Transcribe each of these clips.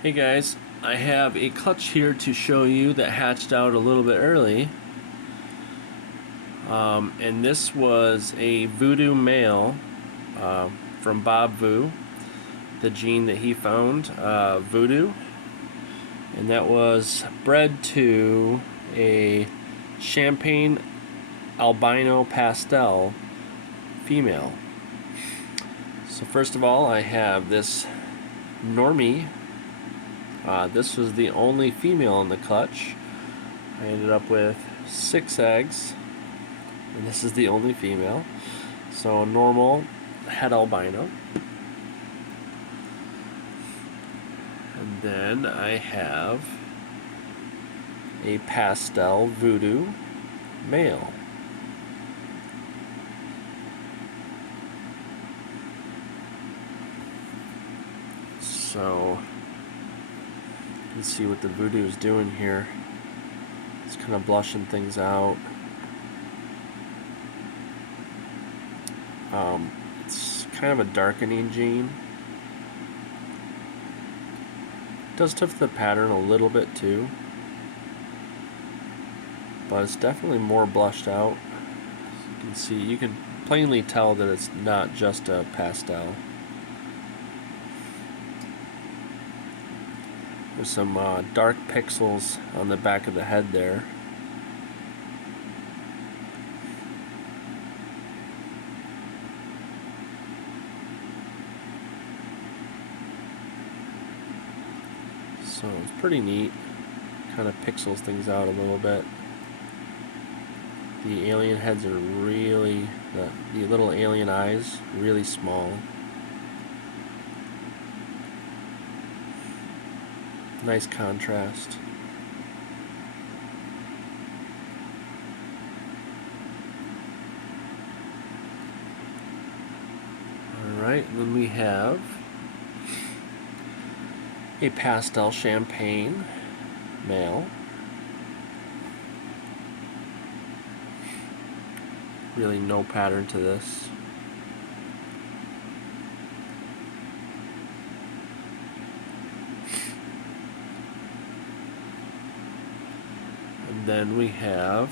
Hey guys, I have a clutch here to show you that hatched out a little bit early. And this was a Vudoo male from Bob Voo, the gene that he found, Vudoo. And that was bred to a champagne albino pastel female. So first of all, I have this normie. This was the only female in the clutch. I ended up with 6 eggs, and this is the only female. So normal het albino. And then I have a pastel Vudoo male. So you can see what the Vudoo is doing here. It's kind of blushing things out. It's kind of a darkening gene. Does tough the pattern a little bit too, but it's definitely more blushed out. You can see, you can plainly tell that it's not just a pastel. There's some dark pixels on the back of the head there. So it's pretty neat. Kind of pixels things out a little bit. The alien heads are really, the little alien eyes, really small. Nice contrast. Alright, and then we have a pastel champagne male. Really no pattern to this. And then we have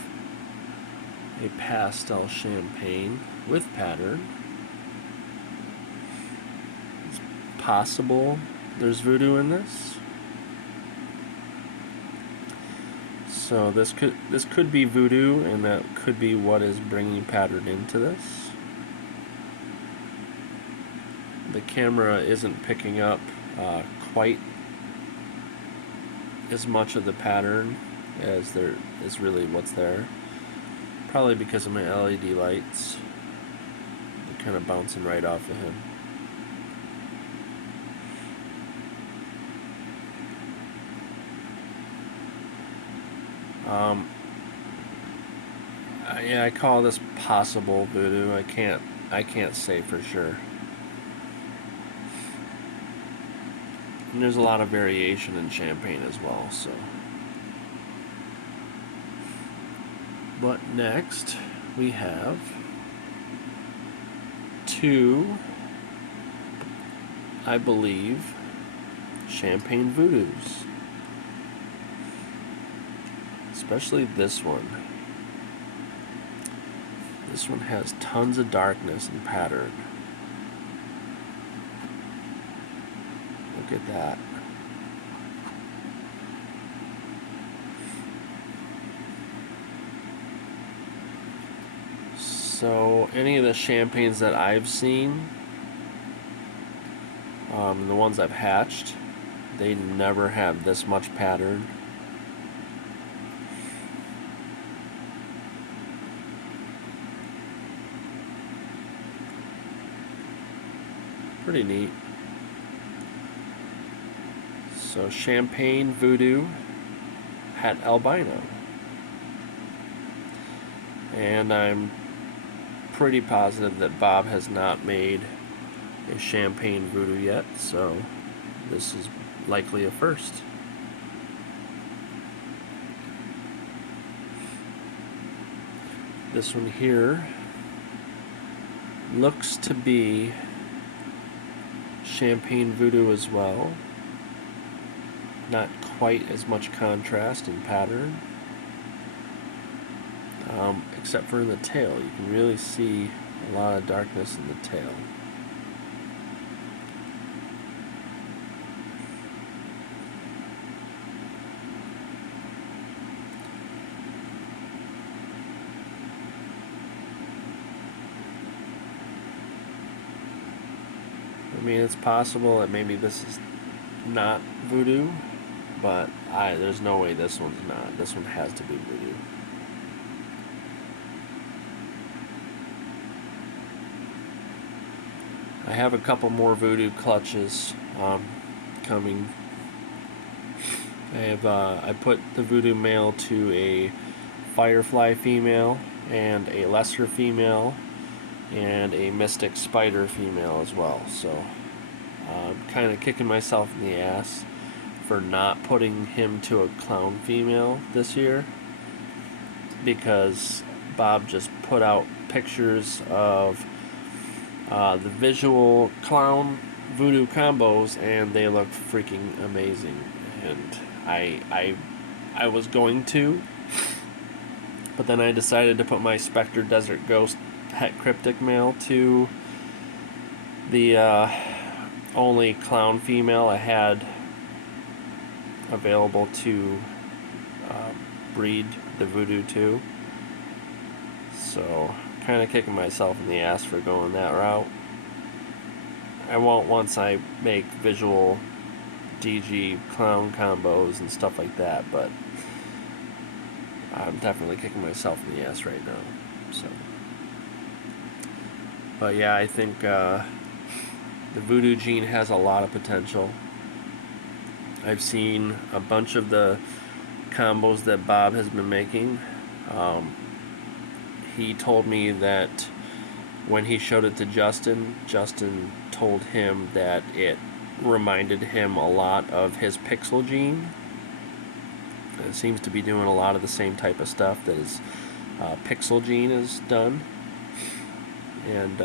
a pastel champagne with pattern. It's possible there's Vudoo in this. So this could be Vudoo, and that could be what is bringing pattern into this. The camera isn't picking up quite as much of the pattern as there is really what's there. Probably because of my LED lights. They're kind of bouncing right off of him. Yeah, I call this possible Vudoo. I can't say for sure. And there's a lot of variation in champagne as well, so. But next we have 2, I believe, champagne Vudoos. Especially this one. This one has tons of darkness and pattern. Look at that. So any of the champagnes that I've seen, the ones I've hatched, they never have this much pattern. Pretty neat. So champagne Vudoo het albino. And I'm pretty positive that Bob has not made a champagne Vudoo yet, so this is likely a first. This one here looks to be champagne Vudoo as well. not quite as much contrast in pattern, except for in the tail. You can really see a lot of darkness in the tail. I mean, it's possible that maybe this is not Vudoo, but there's no way this one's not. This one has to be Vudoo. I have a couple more Vudoo clutches coming. I put the Vudoo male to a Firefly female and a Lesser female and a Mystic Spider female as well. So I'm kind of kicking myself in the ass for not putting him to a clown female this year, because Bob just put out pictures of the visual clown Vudoo combos, and they look freaking amazing. And I was going to, but then I decided to put my Spectre Desert Ghost Het Cryptic male to the only clown female I had available to breed the Vudoo to. So, kind of kicking myself in the ass for going that route. I won't once I make visual DG clown combos and stuff like that, but I'm definitely kicking myself in the ass right now. So, but yeah, I think the Vudoo gene has a lot of potential. I've seen a bunch of the combos that Bob has been making. He told me that when he showed it to Justin, Justin told him that it reminded him a lot of his Pixel gene. It seems to be doing a lot of the same type of stuff that his Pixel gene has done. And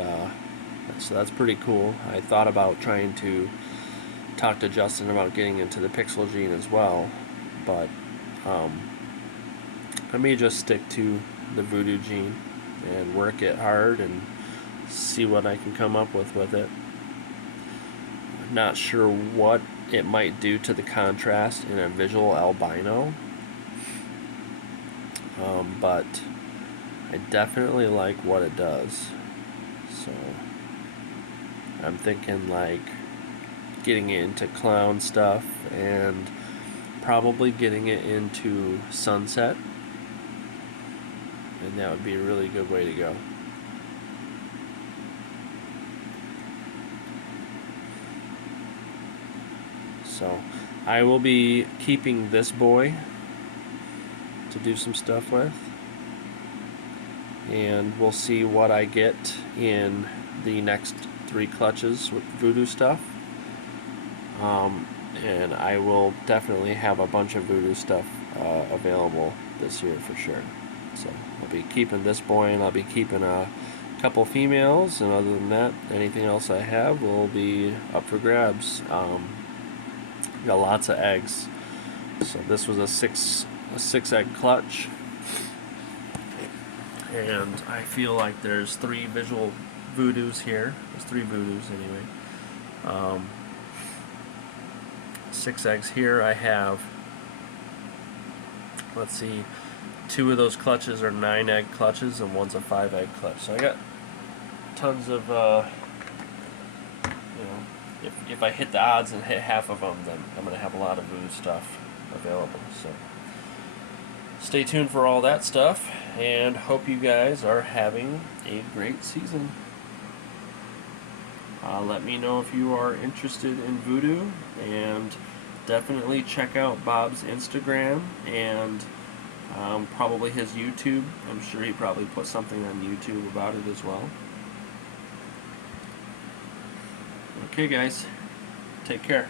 so that's pretty cool. I thought about trying to talk to Justin about getting into the Pixel gene as well, but I may just stick to the Vudoo gene and work it hard and see what I can come up with it. I'm not sure what it might do to the contrast in a visual albino, but I definitely like what it does. So I'm thinking like getting it into clown stuff and probably getting it into sunset, and that would be a really good way to go. So I will be keeping this boy to do some stuff with, and we'll see what I get in the next 3 clutches with Vudoo stuff. And I will definitely have a bunch of Vudoo stuff available this year for sure. So I'll be keeping this boy, and I'll be keeping a couple females, and other than that, anything else I have will be up for grabs. Got lots of eggs. So this was a six egg clutch, and I feel like there's 3 visual Vudoos here. There's 3 Vudoos anyway. 6 eggs here. I have, let's see, 2 of those clutches are 9 egg clutches, and one's a 5 egg clutch. So I got tons of, if I hit the odds and hit half of them, then I'm going to have a lot of Vudoo stuff available. So stay tuned for all that stuff, and hope you guys are having a great season. Let me know if you are interested in Vudoo, and definitely check out Bob's Instagram and probably his YouTube. I'm sure he probably put something on YouTube about it as well. Okay guys, take care.